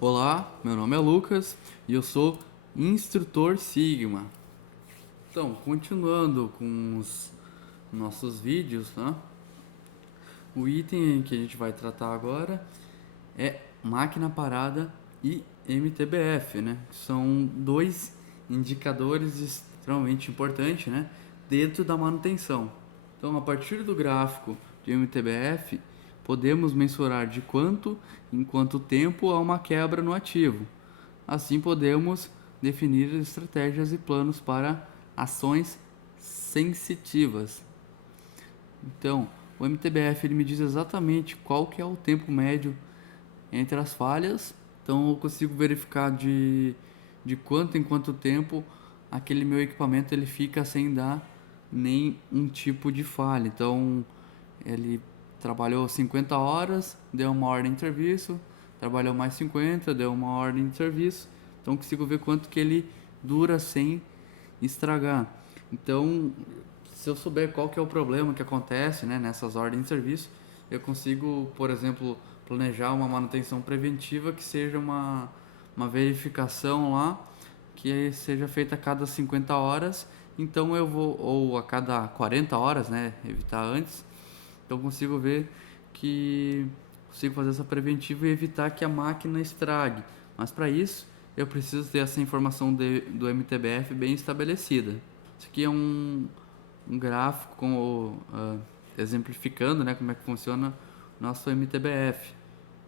Olá, meu nome é Lucas e eu sou instrutor Sigma. Então, continuando com os nossos vídeos, né? O item que a gente vai tratar agora é máquina parada e MTBF, né? São dois indicadores extremamente importantes, né? Dentro da manutenção. Então, a partir do gráfico de MTBF, podemos mensurar de quanto em quanto tempo há uma quebra no ativo. Assim, podemos definir estratégias e planos para ações sensitivas. Então, o MTBF ele me diz exatamente qual que é o tempo médio entre as falhas. Então, eu consigo verificar de quanto em quanto tempo aquele meu equipamento ele fica sem dar nem um tipo de falha. Então, ele trabalhou 50 horas, deu uma ordem de serviço, trabalhou mais 50, deu uma ordem de serviço. Então, consigo ver quanto que ele dura sem estragar. Então, se eu souber qual que é o problema que acontece, né, nessas ordens de serviço, eu consigo, por exemplo, planejar uma manutenção preventiva que seja uma verificação lá que seja feita a cada 50 horas. Então eu vou, ou a cada 40 horas, né, evitar antes. Então consigo ver que consigo fazer essa preventiva e evitar que a máquina estrague. Mas para isso eu preciso ter essa informação do MTBF bem estabelecida. Isso aqui é um gráfico exemplificando, né, como é que funciona o nosso MTBF.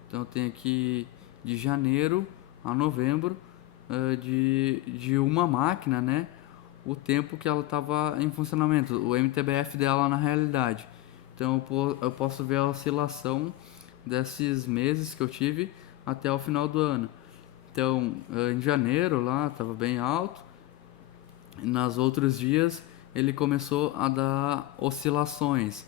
Então tem aqui de janeiro a novembro de uma máquina, né, o tempo que ela estava em funcionamento, o MTBF dela na realidade. Então eu posso ver a oscilação desses meses que eu tive até o final do ano. Então, em janeiro lá estava bem alto, e nos outros dias ele começou a dar oscilações.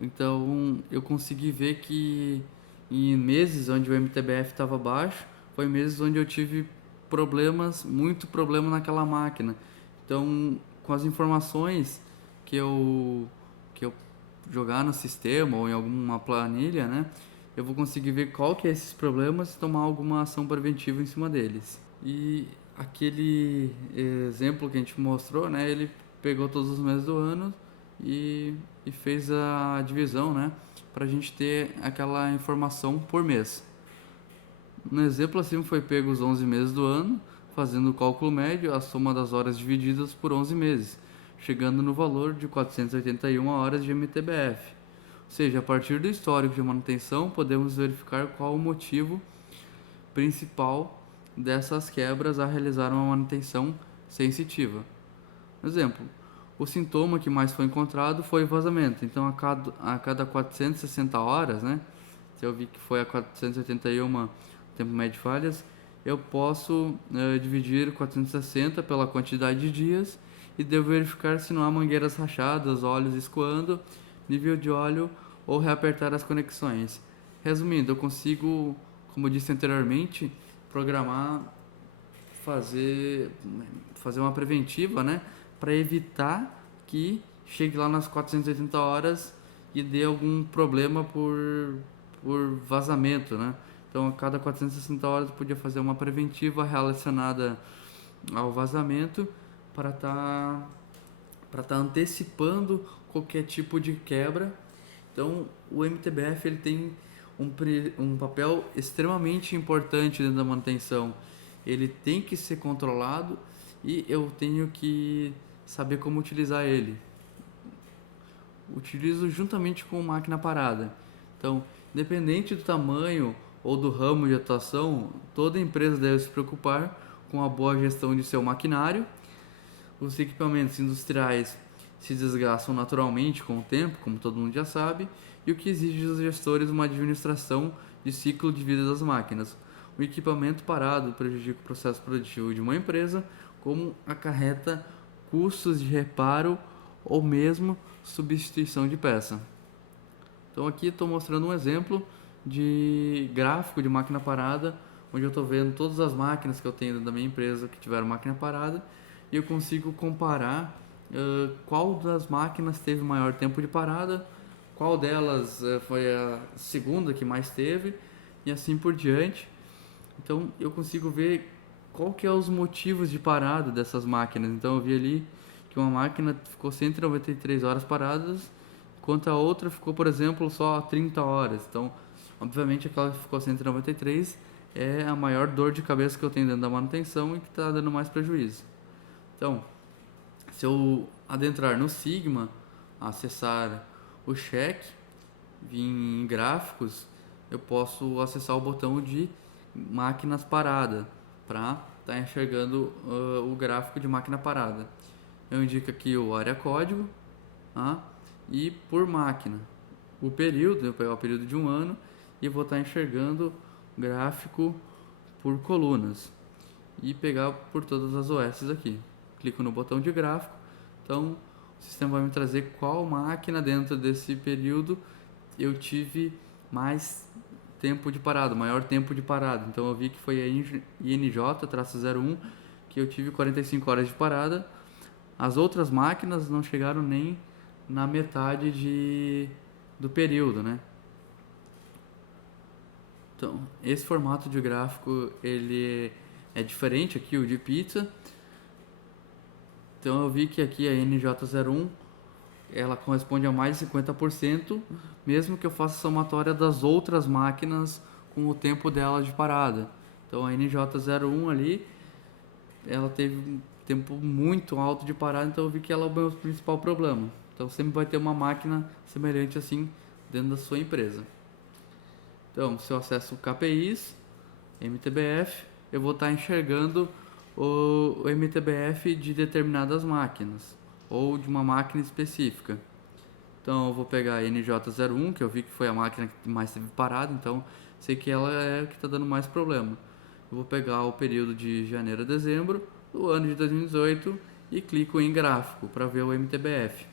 Então, eu consegui ver que em meses onde o MTBF estava baixo, foi meses onde eu tive problemas, muito problema naquela máquina. Então, com as informações que eu jogar no sistema ou em alguma planilha, né, eu vou conseguir ver qual que é esses problemas e tomar alguma ação preventiva em cima deles. E aquele exemplo que a gente mostrou, né, ele pegou todos os meses do ano e fez a divisão, né, para a gente ter aquela informação por mês. No exemplo acima foi pego os 11 meses do ano, fazendo o cálculo médio, a soma das horas divididas por 11 meses, chegando no valor de 481 horas de MTBF. Ou seja, a partir do histórico de manutenção, podemos verificar qual o motivo principal dessas quebras a realizar uma manutenção sensitiva. Exemplo, o sintoma que mais foi encontrado foi vazamento. Então, a cada 460 horas, né, se eu vi que foi a 481 tempo médio de falhas, eu posso dividir 460 pela quantidade de dias e devo verificar se não há mangueiras rachadas, óleos escoando, nível de óleo ou reapertar as conexões. Resumindo, eu consigo, como eu disse anteriormente, programar, fazer, fazer uma preventiva, né, para evitar que chegue lá nas 480 horas e dê algum problema por vazamento, né? Então, a cada 460 horas eu podia fazer uma preventiva relacionada ao vazamento para tá antecipando qualquer tipo de quebra. Então, o MTBF ele tem um papel extremamente importante dentro da manutenção. Ele tem que ser controlado e eu tenho que saber como utilizar ele. Utilizo juntamente com máquina parada. Então, independente do tamanho ou do ramo de atuação, toda empresa deve se preocupar com a boa gestão de seu maquinário. Os equipamentos industriais se desgastam naturalmente com o tempo, como todo mundo já sabe, e o que exige dos gestores uma administração de ciclo de vida das máquinas. O equipamento parado prejudica o processo produtivo de uma empresa, como acarreta custos de reparo ou mesmo substituição de peça. Então aqui estou mostrando um exemplo de gráfico de máquina parada, onde eu estou vendo todas as máquinas que eu tenho da minha empresa que tiveram máquina parada e eu consigo comparar qual das máquinas teve maior tempo de parada, qual delas foi a segunda que mais teve e assim por diante. Então eu consigo ver qual que é os motivos de parada dessas máquinas. Então eu vi ali que uma máquina ficou 193 horas paradas, enquanto a outra ficou, por exemplo, só 30 horas. Então, obviamente, aquela que ficou 193 é a maior dor de cabeça que eu tenho dentro da manutenção e que está dando mais prejuízo. Então, se eu adentrar no Sigma, acessar o check, vir em gráficos, eu posso acessar o botão de máquinas parada para estar enxergando o gráfico de máquina parada. Eu indico aqui o área código, tá? E por máquina o período, eu vou pegar o período de um ano e vou estar enxergando gráfico por colunas e pegar por todas as OS aqui. Clico no botão de gráfico, então o sistema vai me trazer qual máquina dentro desse período eu tive mais tempo de parada, maior tempo de parada. Então eu vi que foi a INJ-01 que eu tive 45 horas de parada. As outras máquinas não chegaram nem na metade do período, né? Então, esse formato de gráfico ele é diferente aqui, o de pizza. Então eu vi que aqui a NJ01 ela corresponde a mais de 50%, mesmo que eu faça a somatória das outras máquinas com o tempo dela de parada. Então a NJ01 ali, ela teve um tempo muito alto de parada, então eu vi que ela é o meu principal problema. Então sempre vai ter uma máquina semelhante assim dentro da sua empresa. Então, se eu acesso KPIs, MTBF, eu vou estar enxergando o MTBF de determinadas máquinas ou de uma máquina específica. Então eu vou pegar a NJ01, que eu vi que foi a máquina que mais teve parada, então sei que ela é a que está dando mais problema. Eu vou pegar o período de janeiro a dezembro do ano de 2018 e clico em gráfico para ver o MTBF.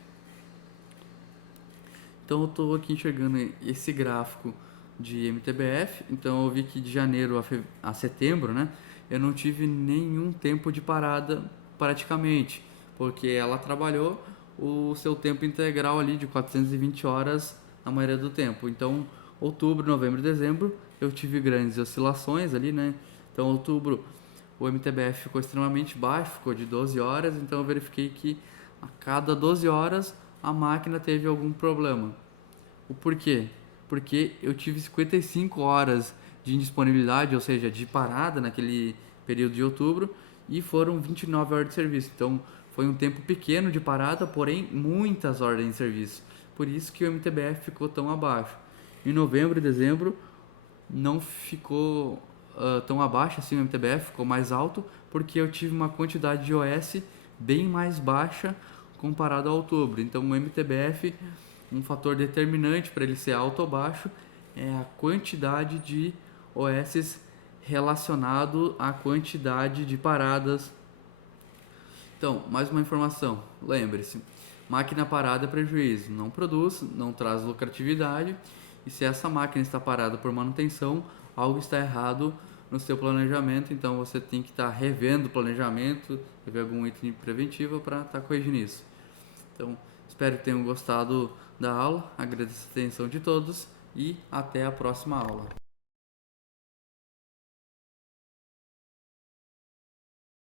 Então eu estou aqui enxergando esse gráfico de MTBF, então eu vi que de janeiro a setembro, né, eu não tive nenhum tempo de parada praticamente, porque ela trabalhou o seu tempo integral ali de 420 horas na maioria do tempo. Então, outubro, novembro e dezembro eu tive grandes oscilações ali, né? Então, outubro o MTBF ficou extremamente baixo, ficou de 12 horas, então eu verifiquei que a cada 12 horas a máquina teve algum problema. O porquê? Porque eu tive 55 horas de indisponibilidade, ou seja, de parada naquele período de outubro, e foram 29 horas de serviço. Então, foi um tempo pequeno de parada, porém muitas horas de serviço. Por isso que o MTBF ficou tão abaixo. Em novembro e dezembro não ficou tão abaixo assim o MTBF, ficou mais alto, porque eu tive uma quantidade de OS bem mais baixa comparado a outubro. Então o MTBF, um fator determinante para ele ser alto ou baixo, é a quantidade de OS relacionado à quantidade de paradas. Então, mais uma informação, lembre-se, máquina parada é prejuízo, não produz, não traz lucratividade, e se essa máquina está parada por manutenção, algo está errado no seu planejamento, então você tem que estar revendo o planejamento, rever algum item preventivo para estar corrigindo isso. Então, espero que tenham gostado da aula, agradeço a atenção de todos e até a próxima aula.